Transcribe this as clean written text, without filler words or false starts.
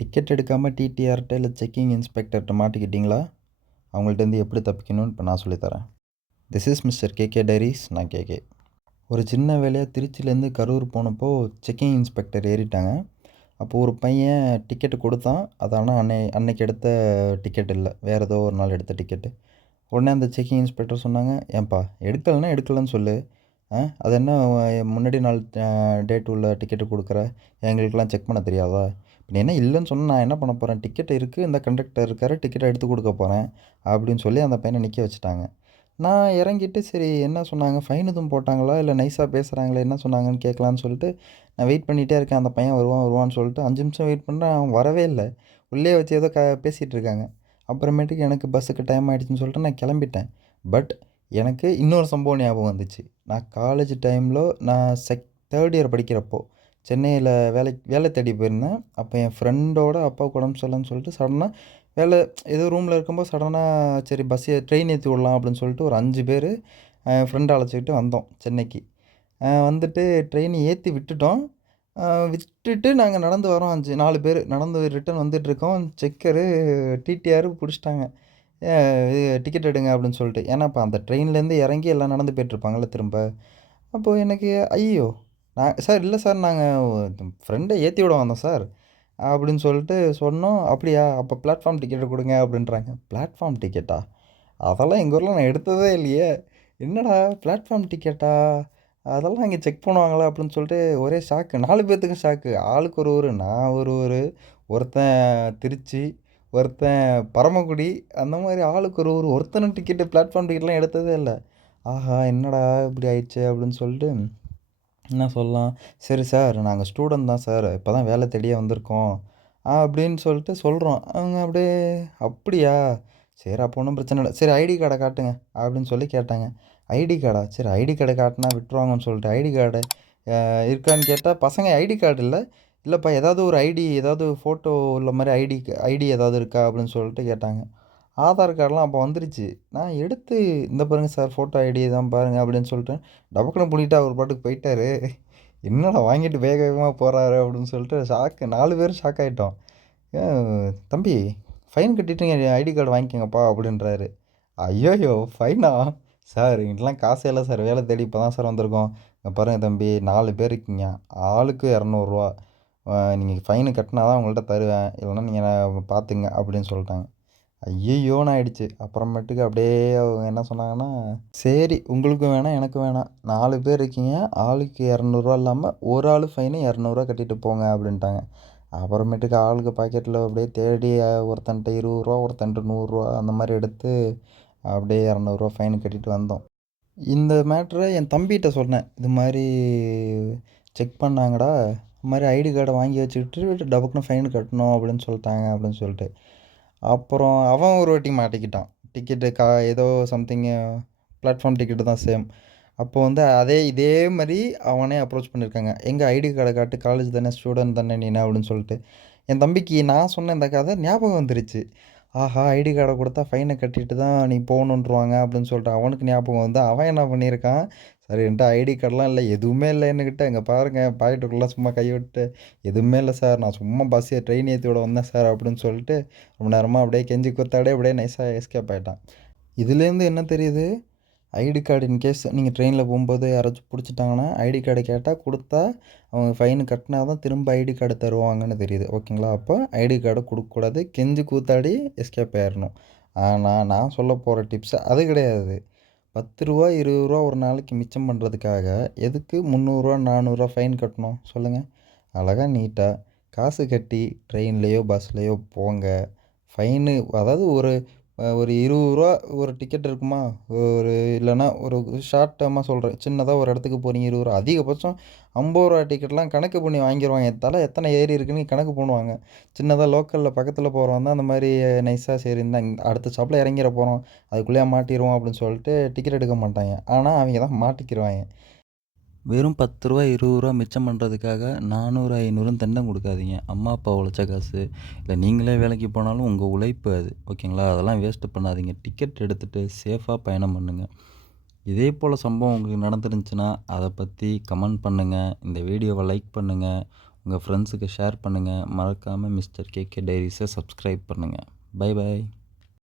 Ticket எடுக்காமல் டிடிஆர்கிட்ட இல்லை checking இன்ஸ்பெக்டர்கிட்ட மாட்டிக்கிட்டீங்களா? அவங்கள்ட்டேருந்து எப்படி தப்பிக்கணும்னு இப்போ நான் சொல்லித்தரேன். This is mister KK diaries. நான் கேகே. ஒரு சின்ன வேலையாக திருச்சியிலேருந்து கரூர் போனப்போ செக்கிங் இன்ஸ்பெக்டர் ஏறிட்டாங்க. அப்போது ஒரு பையன் டிக்கெட்டு கொடுத்தான். அது ஆனால் அன்னைக்கு எடுத்த டிக்கெட் இல்லை, வேறு ஏதோ ஒரு நாள் எடுத்த டிக்கெட்டு. உடனே அந்த செக்கிங் இன்ஸ்பெக்டர் சொன்னாங்க, ஏன்பா எடுக்கலைன்னா எடுக்கலன்னு சொல்லு. அது என்ன முன்னாடி நாள் டேட் உள்ள டிக்கெட்டு கொடுக்குற, எங்களுக்கெல்லாம் செக் பண்ண தெரியாதா? இப்போ நீ என்ன இல்லைன்னு சொன்னால் நான் என்ன பண்ண போகிறேன்? டிக்கெட் இருக்குது, இந்த கண்டக்டர் இருக்கார், டிக்கெட்டை எடுத்து கொடுக்க போகிறேன் அப்படின்னு சொல்லி அந்த பையனை நிற்க வச்சுட்டாங்க. நான் இறங்கிட்டு சரி என்ன சொன்னாங்க, ஃபைன் எதுவும் போட்டாங்களா இல்லை நைஸாக பேசுகிறாங்களே, என்ன சொன்னாங்கன்னு கேட்கலான்னு சொல்லிட்டு நான் வெயிட் பண்ணிகிட்டே இருக்கேன். அந்த பையன் வருவான் வருவான்னு சொல்லிட்டு 5 நிமிஷம் வெயிட் பண்ணுறேன், அவன் வரவே இல்லை. உள்ளே வச்சு ஏதோ பேசிகிட்டு இருக்காங்க. அப்புறமேட்டுக்கு எனக்கு பஸ்ஸுக்கு டைம் ஆகிடுச்சின்னு சொல்லிட்டு நான் கிளம்பிட்டேன். பட் எனக்கு இன்னொரு சம்பவம் ஞாபகம் வந்துச்சு. நான் காலேஜ் டைமில் நான் 3rd இயர் படிக்கிறப்போ சென்னையில் வேலை தேடி போயிருந்தேன். அப்போ என் ஃப்ரெண்டோட அப்பாவுக்கு உடம்பு சரியில்லைன்னு சொல்லிட்டு சடனாக ஏதோ ரூமில் இருக்கும்போது சடனாக சரி ட்ரெயின் ஏற்றி விடலாம் அப்படின்னு சொல்லிட்டு ஒரு 5 பேர் என் ஃப்ரெண்டை அழைச்சிக்கிட்டு வந்தோம் சென்னைக்கு. வந்துட்டு ட்ரெயின் ஏற்றி விட்டுட்டோம். விட்டுட்டு நாங்கள் நடந்து வரோம், 4 பேர் நடந்து ரிட்டர்ன் வந்துட்டுருக்கோம். செக்கரு டிடிஆர் பிடிச்சிட்டாங்க. இது டிக்கெட் எடுங்க அப்படின்னு சொல்லிட்டு. ஏன்னா இப்போ அந்த ட்ரெயின்லேருந்து இறங்கி எல்லாம் நடந்து போயிட்டுருப்பாங்கள்ல திரும்ப. அப்போது எனக்கு ஐயோ! சார் இல்லை சார், நாங்கள் ஃப்ரெண்டை ஏற்றி விட வந்தோம் சார் அப்படின்னு சொல்லிட்டு சொன்னோம். அப்படியா, அப்போ பிளாட்ஃபார்ம் டிக்கெட்டை கொடுங்க அப்படின்றாங்க. பிளாட்ஃபார்ம் டிக்கெட்டா? அதெல்லாம் எங்கள் ஊரில் நான் எடுத்ததே இல்லையே. என்னடா பிளாட்ஃபார்ம் டிக்கெட்டா? அதெல்லாம் இங்கே செக் பண்ணுவாங்களா அப்படின்னு சொல்லிட்டு ஒரே ஷாக்கு. 4 பேர்த்துக்கும் ஷாக்கு. ஆளுக்கு ஒரு ஊர். நான் ஒரு ஊர், ஒருத்தன் திருச்சி, ஒருத்தன் பரமக்குடி, அந்த மாதிரி ஆளுக்கு ஒரு ஊர். ஒருத்தனும் டிக்கெட்டு பிளாட்ஃபார்ம் டிக்கெட்லாம் எடுத்ததே இல்லை. ஆஹா! என்னடா இப்படி ஆயிடுச்சே அப்படின்னு சொல்லிட்டு என்ன சொல்லலாம். சரி சார், நாங்கள் ஸ்டூடெண்ட் தான் சார், இப்போ தான் வேலை தேடியே வந்திருக்கோம் அப்படின்னு சொல்லிட்டு சொல்கிறோம். அவங்க அப்படியே அப்படியா, சரி அப்போ ஒன்றும் பிரச்சனை இல்லை, சரி ஐடி கார்டை காட்டுங்க அப்படின்னு சொல்லி கேட்டாங்க. ஐடி கார்டா? சரி ஐடி கார்டை காட்டினா விட்டுருவாங்கன்னு சொல்லிட்டு ஐடி கார்டு இருக்கான்னு கேட்டால் பசங்க ஐடி கார்டு இல்லை, இல்லைப்பா ஏதாவது ஒரு ஐடி, ஏதாவது ஃபோட்டோ உள்ள மாதிரி ஐடி ஏதாவது இருக்கா அப்படின்னு சொல்லிட்டு கேட்டாங்க. ஆதார் கார்டெலாம் அப்போ வந்துருச்சு. நான் எடுத்து இந்த பாருங்க சார் ஃபோட்டோ ஐடி தான் பாருங்கள் அப்படின்னு சொல்லிட்டு டபக்குன்னு பண்ணிவிட்டு அவர் பாட்டுக்கு போயிட்டாரு. என்னடா வாங்கிட்டு வேக வேகமாக போகிறாரு அப்படின்னு சொல்லிட்டு ஷாக்கு. 4 பேரும் ஷாக் ஆகிட்டோம். தம்பி ஃபைன் கட்டிட்டு நீங்கள் ஐடி கார்டு வாங்கிக்கோங்கப்பா அப்படின்றாரு. ஐயோயோ ஃபைனா? சார் எங்கிட்டலாம் காசே இல்லை சார், வேலை தேடி இப்போ தான் சார் வந்திருக்கோம். இங்கே பாருங்கள் தம்பி, 4 பேர் இருக்கீங்க, ஆளுக்கு 200 ரூபா, நீங்கள் ஃபைனு கட்டினா தான் உங்கள்கிட்ட தருவேன், இல்லைன்னா நீங்கள் பார்த்துங்க அப்படின்னு சொல்லிட்டாங்க. ஐயையோன்னு ஆயிடுச்சு. அப்புறமேட்டுக்கு அப்படியே அவங்க என்ன சொன்னாங்கன்னா, சரி உங்களுக்கும் வேணாம் எனக்கும் வேணாம், 4 பேர் இருக்கீங்க, ஆளுக்கு 200 இல்லாமல் ஒரு ஆள் ஃபைனு 200 கட்டிட்டு போங்க அப்படின்ட்டாங்க. அப்புறமேட்டுக்கு ஆளுக்கு பாக்கெட்டில் அப்படியே தேடி ஒருத்தன்ட்ட 20 ஒருத்தன்ட்ட 100 அந்த மாதிரி எடுத்து அப்படியே 200 ஃபைன் கட்டிட்டு வந்தோம். இந்த மேட்ரை என் தம்பிகிட்ட சொன்னேன். இது மாதிரி செக் பண்ணாங்கடா, இது மாதிரி ஐடி கார்டை வாங்கி வச்சுக்கிட்டு டபக்குன்னு ஃபைன் கட்டணும் அப்படின்னு சொல்லிட்டாங்க அப்படின்னு சொல்லிட்டு. அப்புறம் அவன் ஒரு வாட்டி மாட்டிக்கிட்டான். டிக்கெட்டு ஏதோ சம்திங்கு பிளாட்ஃபார்ம் டிக்கெட்டு தான் சேம். அப்போ வந்து இதே மாதிரி அவனே அப்ரோச் பண்ணியிருக்காங்க. எங்கே ஐடி கார்டை காட்டு, காலேஜ் தானே, ஸ்டூடெண்ட் தானே நீனு அப்படின்னு சொல்லிட்டு. என் தம்பிக்கு நான் சொன்ன இந்த கதை ஞாபகம் வந்துருச்சு. ஆஹா! ஐடி கார்டை கொடுத்தா ஃபைனை கட்டிட்டு தான் நீ போகணுன்ருவாங்க அப்படின்னு சொல்லிட்டு அவனுக்கு ஞாபகம் வந்து அவன் என்ன பண்ணியிருக்கான், சரி என்கிட்ட ஐடி கார்டெலாம் இல்லை, எதுவுமே இல்லை என்கிட்ட, இங்கே பாருங்கள் பாக்கெட்டுக்குள்ளே சும்மா கை விட்டு, எதுவுமே இல்லை சார், நான் சும்மா ட்ரெயின் ஏற்றி விட வந்தேன் சார் அப்படின்னு சொல்லிட்டு ரொம்ப நேரமாக அப்படியே கெஞ்சி கூத்தாடி அப்படியே நைஸாக எஸ்கேப் ஆகிட்டான். இதுலேருந்து என்ன தெரியுது, ஐடி கார்டு இன்கேஸ் நீங்கள் ட்ரெயினில் போகும்போது யாராச்சும் பிடிச்சிட்டாங்கன்னா ஐடி கார்டு கேட்டால் கொடுத்தா அவங்க ஃபைன் கட்டினா தான் திரும்ப ஐடி கார்டு தருவாங்கன்னு தெரியுது. ஓகேங்களா? அப்போ ஐடி கார்டு கொடுக்கக்கூடாது, கெஞ்சி கூத்தாடி எஸ்கேப் ஆயிடணும். ஆனால் நான் சொல்ல போகிற டிப்ஸ் அது கிடையாது. ரூ. 10 ரூ. 20 ஒரு நாளைக்கு மிச்சம் பண்ணுறதுக்காக எதுக்கு ரூ. 300 400 ஃபைன் கட்டணும் சொல்லுங்கள்? அழகாக நீட்டாக காசு கட்டி ட்ரெயின்லேயோ பஸ்லேயோ போங்க. ஃபைனு அதாவது ஒரு ஒரு ரூ. 20 ஒரு டிக்கெட் இருக்குமா, ஒரு இல்லைன்னா ஒரு ஷார்ட் டேர்மாக சொல்கிறேன், சின்னதாக ஒரு இடத்துக்கு போகிறீங்க, ரூ. 20 அதிகபட்சம் ரூ. 50 டிக்கெட்லாம் கணக்கு பண்ணி வாங்கிடுவாங்க. தலை எத்தனை ஏறி இருக்குன்னு கணக்கு பண்ணுவாங்க. சின்னதாக லோக்கலில் பக்கத்தில் போகிறவன் தான் அந்த மாதிரி நைஸாக சரி இந்த அடுத்த ஸ்டாப்பில் இறங்கிற போகிறோம், அதுக்குள்ளேயே மாட்டிடுவோம் அப்படின்னு சொல்லிட்டு டிக்கெட் எடுக்க மாட்டாங்க. ஆனால் அவங்க தான் மாட்டிக்கிடுவாங்க. வெறும் ரூ. 10 ரூ. 20 மிச்சம் பண்ணுறதுக்காக 400 500ன்னு தண்டம் கொடுக்காதீங்க. அம்மா அப்பா உழைச்ச காசு, இல்லை நீங்களே வேலைக்கு போனாலும் உங்கள் உழைப்பு அது. ஓகேங்களா? அதெல்லாம் வேஸ்ட்டு பண்ணாதீங்க. டிக்கெட் எடுத்துகிட்டு சேஃபாக பயணம் பண்ணுங்கள். இதே போல் சம்பவம் உங்களுக்கு நடந்துருந்துச்சுன்னா அதை பற்றி கமெண்ட் பண்ணுங்கள். இந்த வீடியோவை லைக் பண்ணுங்கள். உங்கள் ஃப்ரெண்ட்ஸுக்கு ஷேர் பண்ணுங்கள். மறக்காமல் மிஸ்டர் கேகே டைரிஸை சப்ஸ்கிரைப் பண்ணுங்கள். Bye bye.